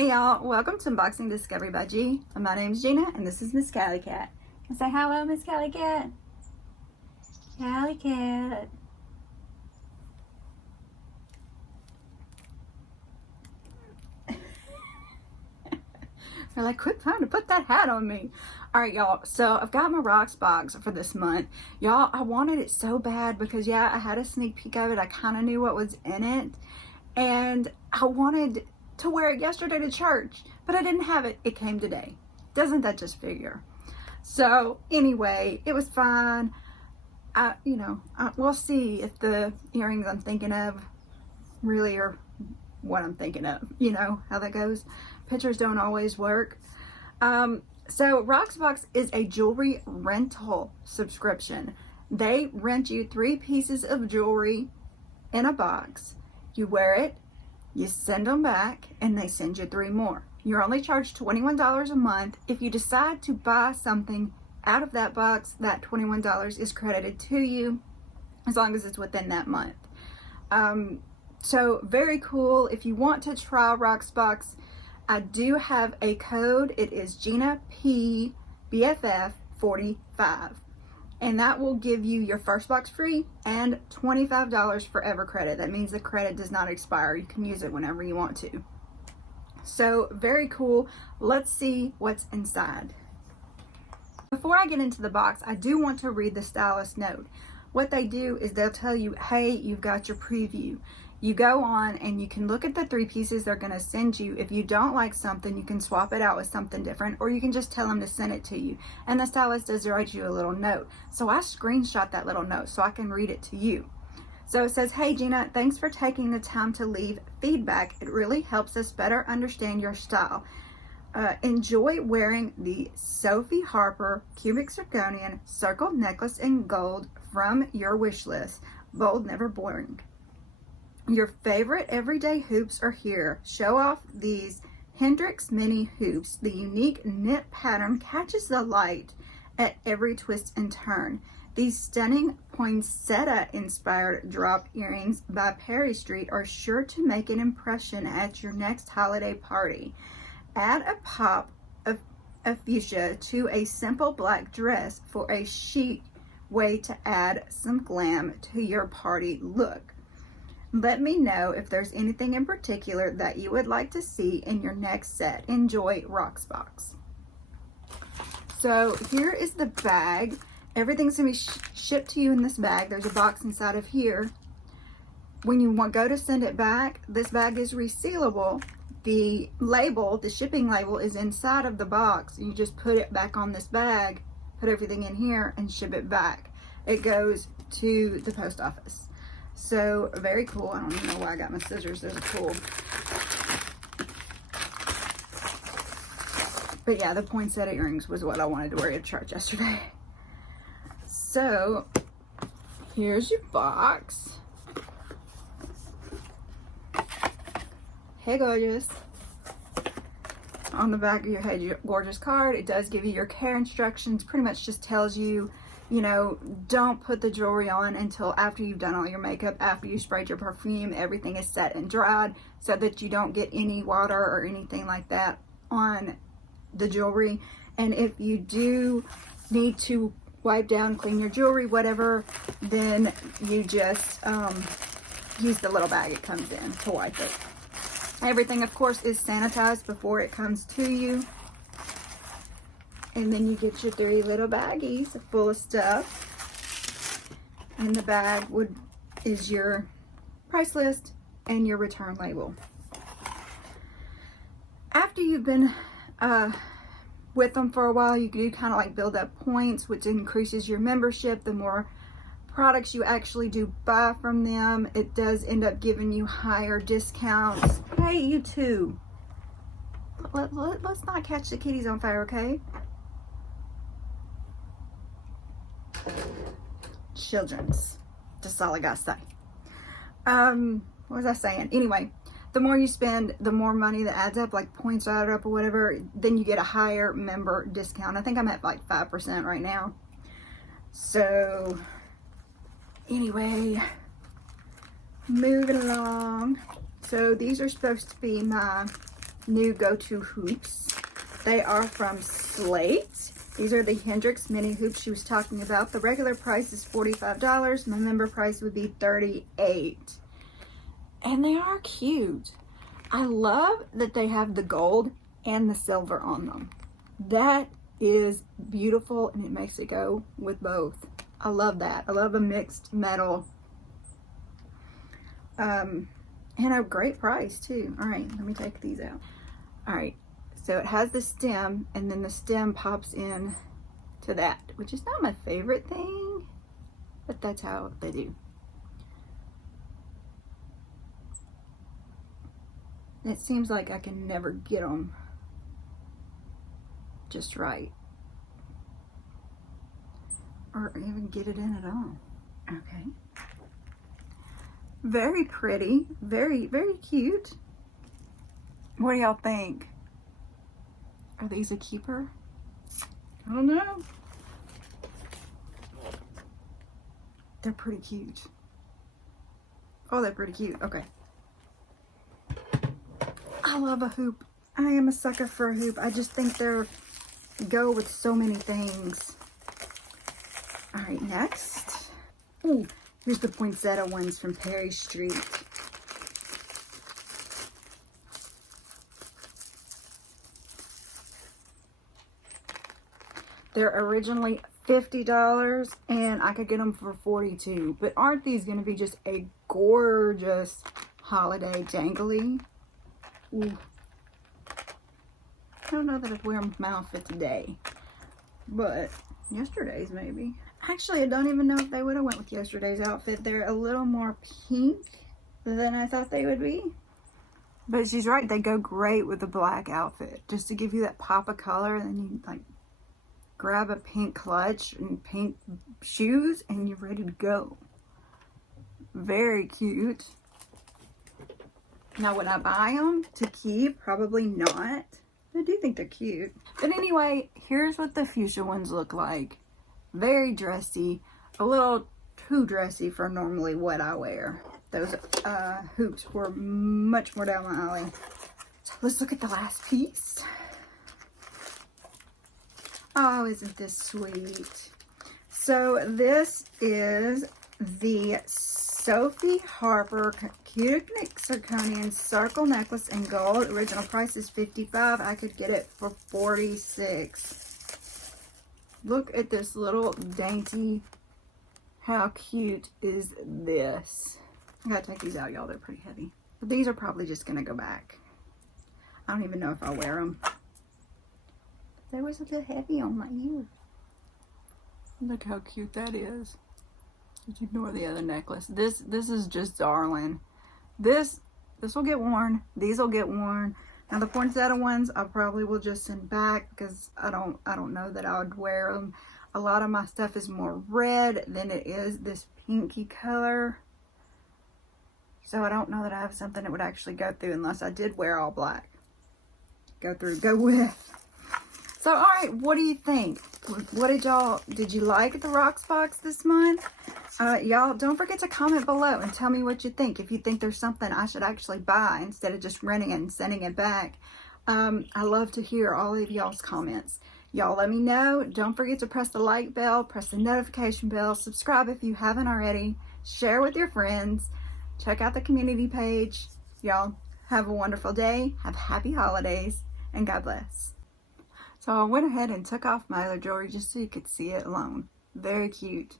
Hey y'all, welcome to Unboxing Discovery by G. My name's Gina and this is Miss Cali Cat. Say hello, Miss Cali Cat. Cali Cat. They're like, quit trying to put that hat on me. Alright y'all, so I've got my Rocksbox for this month. Y'all, I wanted it so bad because yeah, I had a sneak peek of it. I kind of knew what was in it. And I wanted to wear it yesterday to church, but I didn't have it. It came today. Doesn't that just figure? So anyway, it was fine. We'll see if the earrings I'm thinking of really are what I'm thinking of. You know how that goes. Pictures don't always work. So Rocksbox is a jewelry rental subscription. They rent you 3 pieces of jewelry in a box. You wear it, you send them back, and they send you 3 more. You're only charged $21 a month. If you decide to buy something out of that box, that $21 is credited to you as long as it's within that month. So very cool. If you want to try Rocksbox, I do have a code. It is GinaPBFF45. And that will give you your first box free and $25 forever credit. That means the credit does not expire. You can use it whenever you want to. So very cool. Let's see what's inside. Before I get into the box, I do want to read the stylist note. What they do is they'll tell you, hey, you've got your preview. You go on and you can look at the 3 pieces they're going to send you. If you don't like something, you can swap it out with something different, or you can just tell them to send it to you. And the stylist does write you a little note. So I screenshot that little note so I can read it to you. So it says, hey Gina, thanks for taking the time to leave feedback. It really helps us better understand your style. Enjoy wearing the Sophie Harper cubic zirconian circled necklace in gold from your wish list. Bold, never boring. Your favorite everyday hoops are here. Show off these Hendrix mini hoops. The unique knit pattern catches the light at every twist and turn. These stunning poinsettia inspired drop earrings by Perrystreet are sure to make an impression at your next holiday party. Add a pop of fuchsia to a simple black dress for a chic way to add some glam to your party look. Let me know if there's anything in particular that you would like to see in your next set. Enjoy, Rocksbox. So here is the bag. Everything's going to be shipped to you in this bag. There's a box inside of here. When you go to send it back, this bag is resealable. The label, the shipping label, is inside of the box. You just put it back on this bag, put everything in here, and ship it back. It goes to the post office. So very cool. I don't even know why I got my scissors. There's a tool. But yeah, the poinsettia earrings was what I wanted to wear at church yesterday. So here's your box. Hey gorgeous. On the back of your Hey Gorgeous card, it does give you your care instructions. Pretty much just tells you, you know, don't put the jewelry on until after you've done all your makeup, after you sprayed your perfume, everything is set and dried so that you don't get any water or anything like that on the jewelry. And if you do need to wipe down, clean your jewelry, whatever, then you just use the little bag it comes in to wipe it. Everything, of course, is sanitized before it comes to you. And then you get your 3 little baggies full of stuff. And the bag is your price list and your return label. After you've been with them for a while, you do kind of like build up points, which increases your membership. The more products you actually do buy from them, it does end up giving you higher discounts. Hey, you too. Let's not catch the kitties on fire, okay? Children's. Just all I gotta say. What was I saying? Anyway, the more you spend, the more money that adds up, like points add up or whatever, then you get a higher member discount. I think I'm at like 5% right now. So anyway, moving along. So these are supposed to be my new go-to hoops. They are from SLATE. These are the Hendrix mini hoops she was talking about. The regular price is $45. My member price would be $38. And they are cute. I love that they have the gold and the silver on them. That is beautiful, and it makes it go with both. I love that. I love a mixed metal. And a great price too. All right, let me take these out. All right, so it has the stem, and then the stem pops in to that, which is not my favorite thing, but that's how they do. It seems like I can never get them just right, or even get it in at all. Okay. Very pretty, very, very cute. What do y'all think? Are these a keeper? I don't know. They're pretty cute. Oh, they're pretty cute. Okay. I love a hoop. I am a sucker for a hoop. I just think they're go with so many things. All right, next. Ooh, here's the poinsettia ones from Perrystreet. They're originally $50 and I could get them for $42. But aren't these going to be just a gorgeous holiday jangly? Ooh. I don't know that I'd wear them with my outfit today, but yesterday's maybe. Actually, I don't even know if they would have went with yesterday's outfit. They're a little more pink than I thought they would be. But she's right, they go great with the black outfit. Just to give you that pop of color, and then you like grab a pink clutch and pink shoes and you're ready to go. Very cute. Now, would I buy them to keep? Probably not. I do think they're cute. But anyway, here's what the fuchsia ones look like. Very dressy. A little too dressy for normally what I wear. Those hoops were much more down my alley. So let's look at the last piece. Oh, isn't this sweet? So this is the Sophie Harper Cutic Zirconian Circle Necklace in gold. Original price is $55. I could get it for $46. Look at this little dainty. How cute is this? I gotta take these out, y'all. They're pretty heavy. But these are probably just gonna go back. I don't even know if I'll wear them. They was a little heavy on my ear. Look how cute that is. Just ignore the other necklace. This is just darling. This will get worn. These will get worn. Now the poinsettia ones I probably will just send back because I don't know that I would wear them. A lot of my stuff is more red than it is this pinky color. So I don't know that I have something that would actually go through unless I did wear all black. Go with. So, all right, what do you think? What did you like the Rocksbox this month? Y'all, don't forget to comment below and tell me what you think. If you think there's something I should actually buy instead of just renting it and sending it back. I love to hear all of y'all's comments. Y'all let me know. Don't forget to press the like bell, press the notification bell, subscribe if you haven't already, share with your friends, check out the community page. Y'all, have a wonderful day, have happy holidays, and God bless. So I went ahead and took off my other jewelry just so you could see it alone. Very cute.